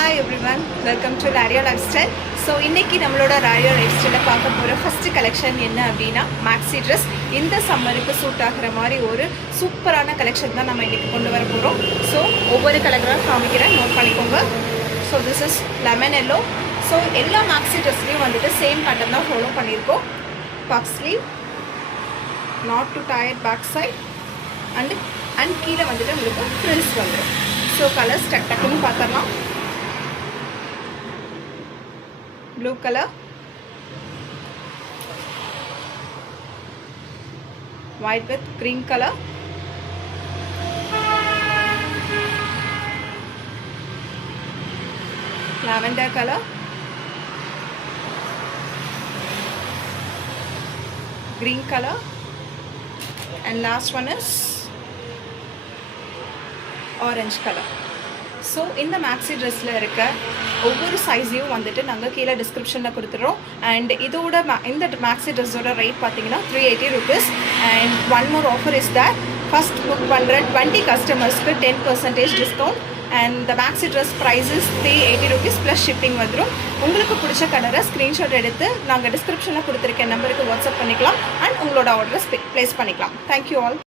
Hi everyone, welcome to Raria Lifestyle. So இன்றைக்கி நம்மளோட ராயோ லைஃப்ஸ்டைலில் பார்க்க போகிற ஃபஸ்ட்டு கலெக்ஷன் என்ன அப்படின்னா மேக்ஸி ட்ரெஸ். இந்த சம்மருக்கு சூட் ஆகிற மாதிரி ஒரு சூப்பரான கலெக்ஷன் தான் நம்ம இன்றைக்கி கொண்டு வர போகிறோம். ஸோ ஒவ்வொரு கலராக காமிக்கிறேன், நோட் பண்ணிக்கோங்க. So this is lemon yellow. So எல்லா மேக்ஸி ட்ரெஸ்லேயும் வந்துட்டு சேம் பேட்டர்ன் தான் ஃபாலோ பண்ணியிருக்கோம். Puff sleeve, not too tired back side and கீழே வந்துட்டு உங்களுக்கு ஃப்ரில்ஸ் வந்துடும். ஸோ கலர்ஸ் டக்குன்னு பார்த்துடலாம். blue color, white with green color, lavender color, green color, and last one is orange color. So இந்த maxi ட்ரெஸ்ஸில் இருக்க ஒவ்வொரு சைஸையும் வந்துட்டு நாங்கள் கீழே டிஸ்கிரிப்ஷனில் கொடுத்துட்றோம். அண்ட் இதோட இந்த மேக்ஸி ட்ரெஸ்ஸோட ரேட் பார்த்தீங்கன்னா 380 rupees. And one more offer is that first book பண்ணுற 20 கஸ்டமர்ஸ்க்கு 10% discount. And the maxi dress price is 380 rupees plus shipping வந்துடும். உங்களுக்கு பிடிச்ச கலரை ஸ்க்ரீன்ஷாட் எடுத்து நாங்கள் டிஸ்கிரிப்ஷனில் கொடுத்துருக்க நம்பருக்கு வாட்ஸ்அப் பண்ணிக்கலாம் அண்ட் உங்களோட ஆர்டரை ப்ளேஸ் பண்ணிக்கலாம். Thank you all.